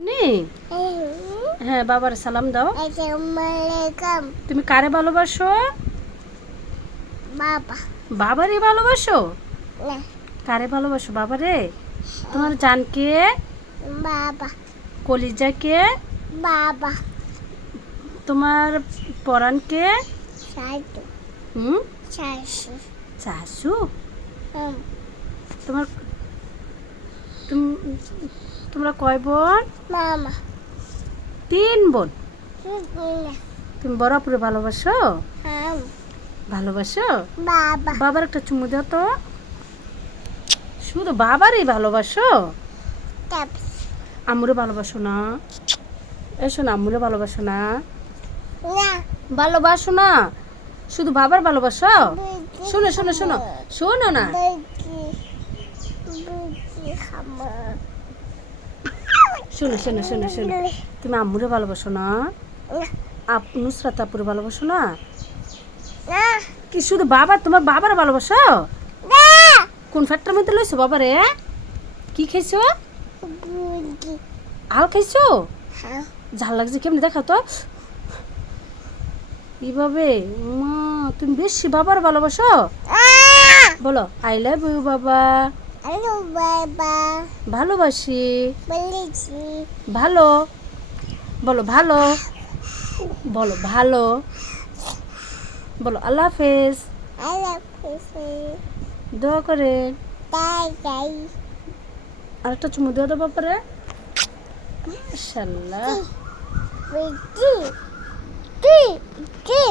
নেই। হ্যাঁ, বাবার সালাম দাও। আসসালামুয়ালাইকুম। তুমি কারে ভালোবাসো? বাবা বাবারে ভালোবাসো? না, কারে ভালোবাসো? বাবারে? তোমার জানকে, বাবা কলিজাকে, বাবা তোমার পরাণকে, সাইতো হুম, শাশু শাশু। তোমার তোমরা কয় বোন? মামা 3 বোন। না, তুমি বড় আপুরে ভালোবাসো? হাম ভালোবাসো? বাবা বাবার একটা চুমু দাও তো। শুধু বাবারই ভালোবাসো? টাপস আম্মুরে ভালোবাসো না? এসো না, আম্মুরে ভালোবাসো না? না, ভালোবাসো না, শুধু বাবার ভালোবাসো? শোনো শোনো শোনো শোনো না, বুঝি বুঝি খামা শোনো শোনো শোনো শোনো তুমি আম্মুরে ভালোবাসো না? নুসরাত আপুরে ভালোবাসো না? না, কি শুধু বাবা, তোমার বাবার ভালোবাসো? না, কোন ফ্যাক্টর মধ্যে লইছো বাবারে? কি খাইছো? বুঝি আল খাইছো? হ্যাঁ ঝাল লাগছে কেমনি দেখাও তো। এইভাবে মা, তুমি বেশি বাবার ভালোবাসো? বলো আই লাভ ইউ বাবা। হ্যালো বাবা ভালোবাসি। বলেছি ভালো বলো, ভালো বলো, ভালো বলো, আল্লাহ হাফেজ। আলাপ পেছে দোয়া করেন। তাই তাই আরেকটা চুমু দিয়ে দেবো পরে। মাশাল্লাহ। বুঝি কি কি